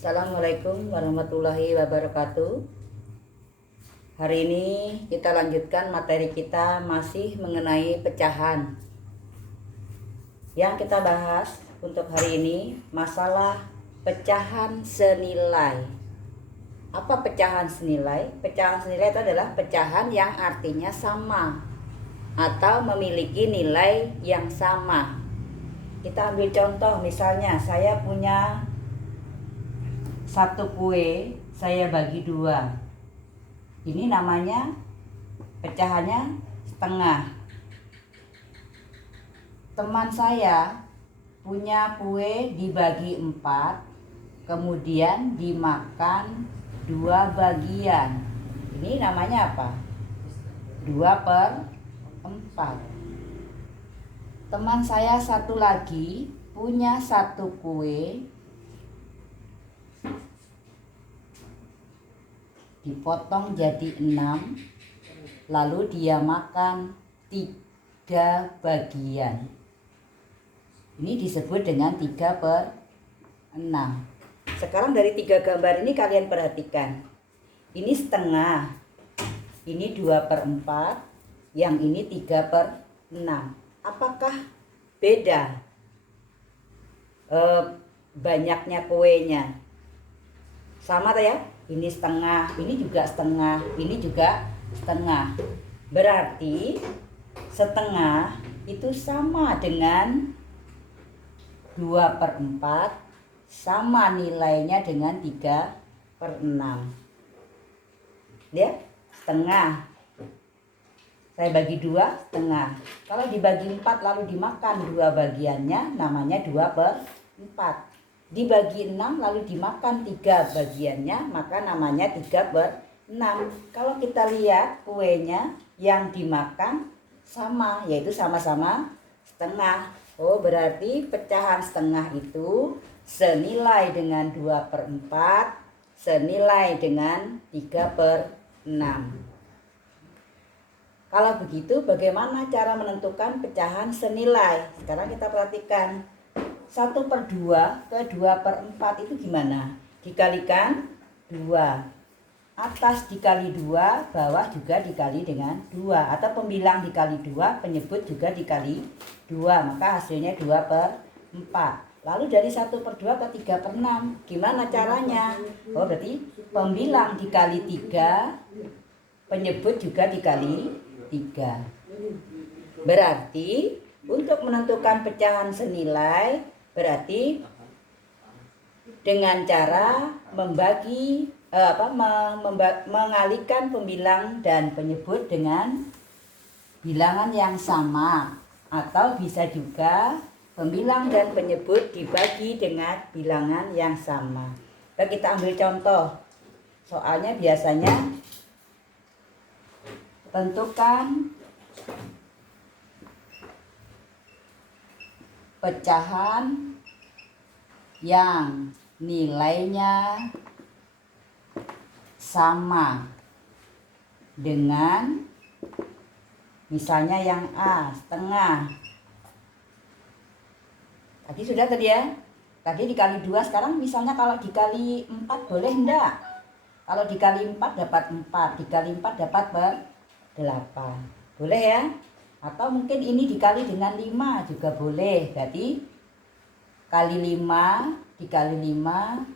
Assalamualaikum warahmatullahi wabarakatuh. Hari ini kita lanjutkan materi kita masih mengenai pecahan. Yang kita bahas untuk hari ini masalah pecahan senilai. Apa pecahan senilai? Pecahan senilai itu adalah pecahan yang artinya sama atau memiliki nilai yang sama. Kita ambil contoh, misalnya saya punya satu kue, saya bagi dua. Ini namanya pecahannya setengah. Teman saya punya kue dibagi 4, kemudian dimakan 2 bagian. Ini namanya apa? 2/4. Teman saya satu lagi punya satu kue dipotong jadi 6, lalu dia makan 3 bagian. Ini disebut dengan 3/6. Sekarang dari 3 gambar ini kalian perhatikan. Ini setengah, ini 2/4, yang ini 3/6. Apakah beda banyaknya kuenya? Sama ya? Ini setengah, ini juga setengah, ini juga setengah. Berarti setengah itu sama dengan 2/4, sama nilainya dengan 3/6. Ya, setengah. Saya bagi 2, setengah. Kalau dibagi 4 lalu dimakan 2 bagiannya, namanya 2/4. Dibagi 6 lalu dimakan 3 bagiannya, maka namanya 3/6. Kalau kita lihat kuenya yang dimakan sama, yaitu sama-sama setengah. Oh, berarti pecahan setengah itu senilai dengan 2/4, senilai dengan 3/6. Kalau begitu bagaimana cara menentukan pecahan senilai? Sekarang kita perhatikan. 1/2 ke 2/4 itu gimana? Dikalikan 2. Atas dikali 2, bawah juga dikali dengan 2. Atau pembilang dikali 2, penyebut juga dikali 2. Maka hasilnya 2/4. Lalu dari 1/2 ke 3/6, gimana caranya? Oh, berarti pembilang dikali 3, penyebut juga dikali 3. Berarti untuk menentukan pecahan senilai berarti dengan cara membagi mengalihkan pembilang dan penyebut dengan bilangan yang sama, atau bisa juga pembilang dan penyebut dibagi dengan bilangan yang sama. Kita ambil contoh. Soalnya biasanya tentukan pecahan yang nilainya sama dengan, misalnya yang A, setengah. Tadi sudah ya. Tadi dikali 2, sekarang misalnya kalau dikali 4 boleh enggak? Kalau dikali 4 dapat 4, dikali 4 dapat 8. Boleh ya? Atau mungkin ini dikali dengan 5 juga boleh. Berarti kali 5 dikali 5,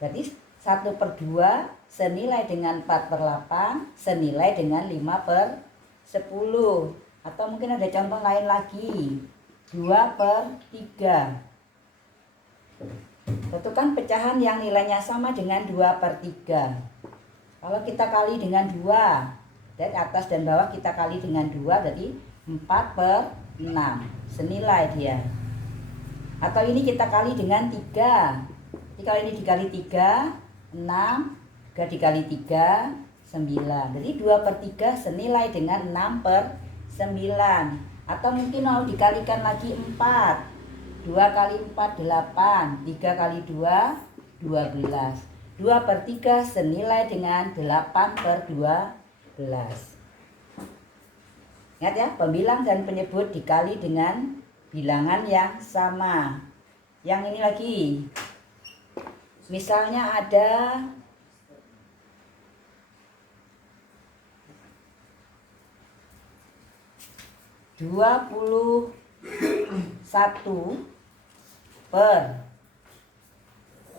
berarti 1/2 senilai dengan 4/8, senilai dengan 5/10. Atau mungkin ada contoh lain lagi, 2/3. Tentukan pecahan yang nilainya sama dengan 2/3. Kalau kita kali dengan 2, dari atas dan bawah kita kali dengan 2, berarti 4/6, senilai dia. Atau ini kita kali dengan 3. Jadi kalau ini dikali 3, 6, 3 dikali 3, 9. Jadi 2/3 senilai dengan 6/9. Atau mungkin mau dikalikan lagi 4. 2 kali 4, 8. 3 kali 2, 12. 2/3 senilai dengan 8/12. Ingat ya, pembilang dan penyebut dikali dengan bilangan yang sama. Yang ini lagi, Misalnya ada 21 per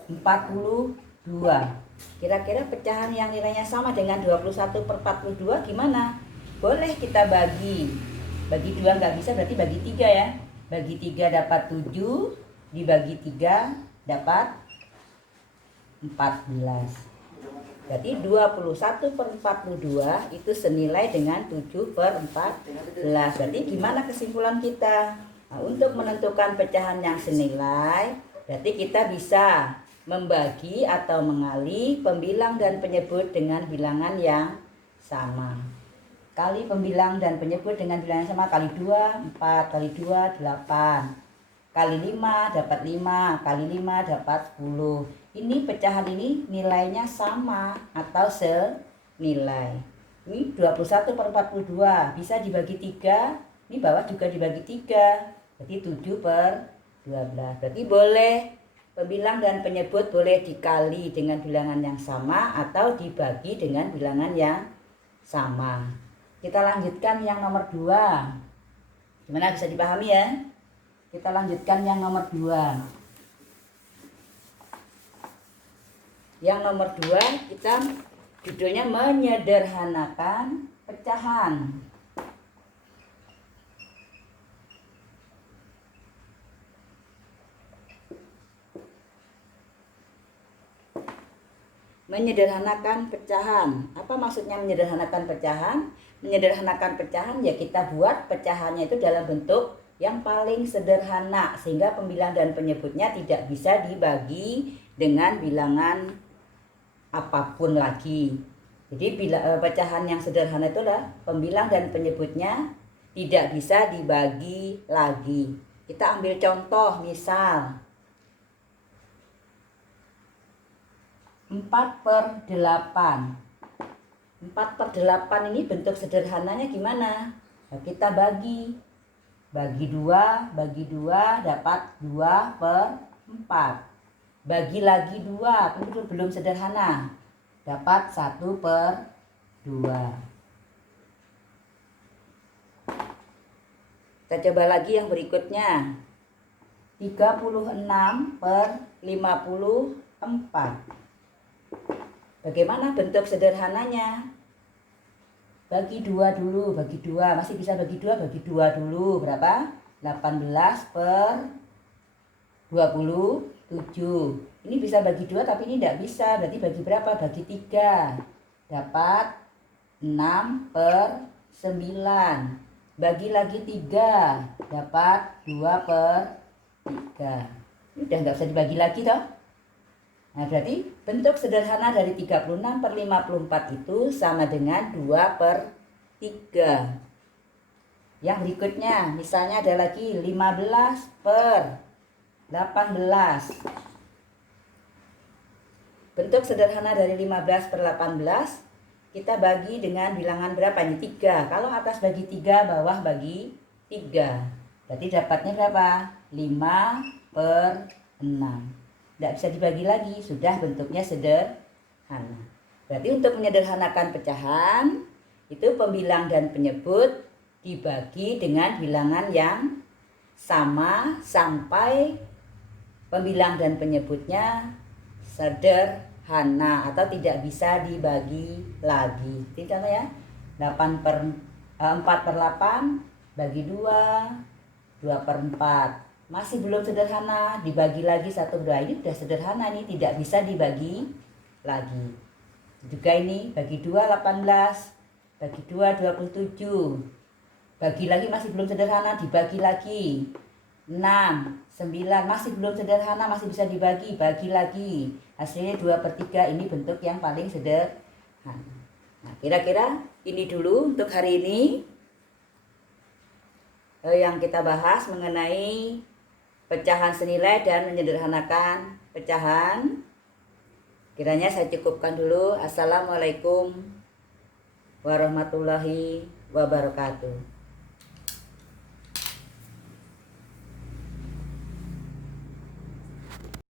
42. Kira-kira pecahan yang nilainya sama dengan 21 per 42 gimana? Boleh kita bagi. Bagi 2 nggak bisa, berarti bagi 3 ya. Bagi 3 dapat 7, dibagi 3 dapat 14. Berarti 21 per 42 itu senilai dengan 7 per 14. Berarti gimana kesimpulan kita? Nah, untuk menentukan pecahan yang senilai, berarti kita bisa membagi atau mengali pembilang dan penyebut dengan bilangan yang sama. Kali pembilang dan penyebut dengan bilangan yang sama, kali 2, 4, kali 2, 8. Kali 5 dapat 5, kali 5 dapat 10. Ini pecahan ini nilainya sama atau senilai. Ini 21 per 42 bisa dibagi 3. Ini bawah juga dibagi 3. Berarti 7 per 12. Berarti boleh pembilang dan penyebut boleh dikali dengan bilangan yang sama atau dibagi dengan bilangan yang sama. Kita lanjutkan yang nomor 2. Gimana, bisa dipahami ya? Kita lanjutkan yang nomor 2. Yang nomor 2 kita judulnya menyederhanakan pecahan. Menyederhanakan pecahan. Apa maksudnya menyederhanakan pecahan? Menyederhanakan pecahan ya kita buat pecahannya itu dalam bentuk yang paling sederhana sehingga pembilang dan penyebutnya tidak bisa dibagi dengan bilangan apapun lagi. Jadi pecahan yang sederhana itulah pembilang dan penyebutnya tidak bisa dibagi lagi. Kita ambil contoh, misal 4 per 8. 4 per 8 ini bentuk sederhananya gimana? Nah, kita bagi 2 dapat 2 per 4. Bagi lagi 2, itu belum sederhana, dapat 1 per 2. Kita coba lagi yang berikutnya, 36 per 54. Bagaimana bentuk sederhananya? Bagi 2 dulu, bagi 2, masih bisa bagi 2 dulu. Berapa? 18 per 27. Ini bisa bagi 2 tapi ini tidak bisa. Berarti bagi berapa? Bagi 3. Dapat 6 per 9. Bagi lagi 3. Dapat 2 per 3. Ini udah nggak bisa dibagi lagi toh. Nah, berarti bentuk sederhana dari 36 per 54 itu sama dengan 2 per 3. Yang berikutnya, misalnya ada lagi 15 per 18. Bentuk sederhana dari 15 per 18 kita bagi dengan bilangan berapa nih? 3. Kalau atas bagi 3, bawah bagi 3. Berarti dapatnya berapa? 5 per 6. Tidak bisa dibagi lagi, sudah bentuknya sederhana. Berarti untuk menyederhanakan pecahan, itu pembilang dan penyebut dibagi dengan bilangan yang sama sampai pembilang dan penyebutnya sederhana atau tidak bisa dibagi lagi. Ini contoh ya, 4 per 8 bagi 2, 2 per 4. Masih belum sederhana, dibagi lagi 1 2. Ini sudah sederhana, ini tidak bisa dibagi lagi. Juga ini bagi 2 18, bagi 2 27. Bagi lagi masih belum sederhana, dibagi lagi 6 9, masih belum sederhana, masih bisa dibagi, bagi lagi. Hasilnya 2 per 3, ini bentuk yang paling sederhana. Nah, kira-kira ini dulu untuk hari ini yang kita bahas mengenai pecahan senilai dan menyederhanakan pecahan. Kiranya saya cukupkan dulu. Assalamualaikum warahmatullahi wabarakatuh.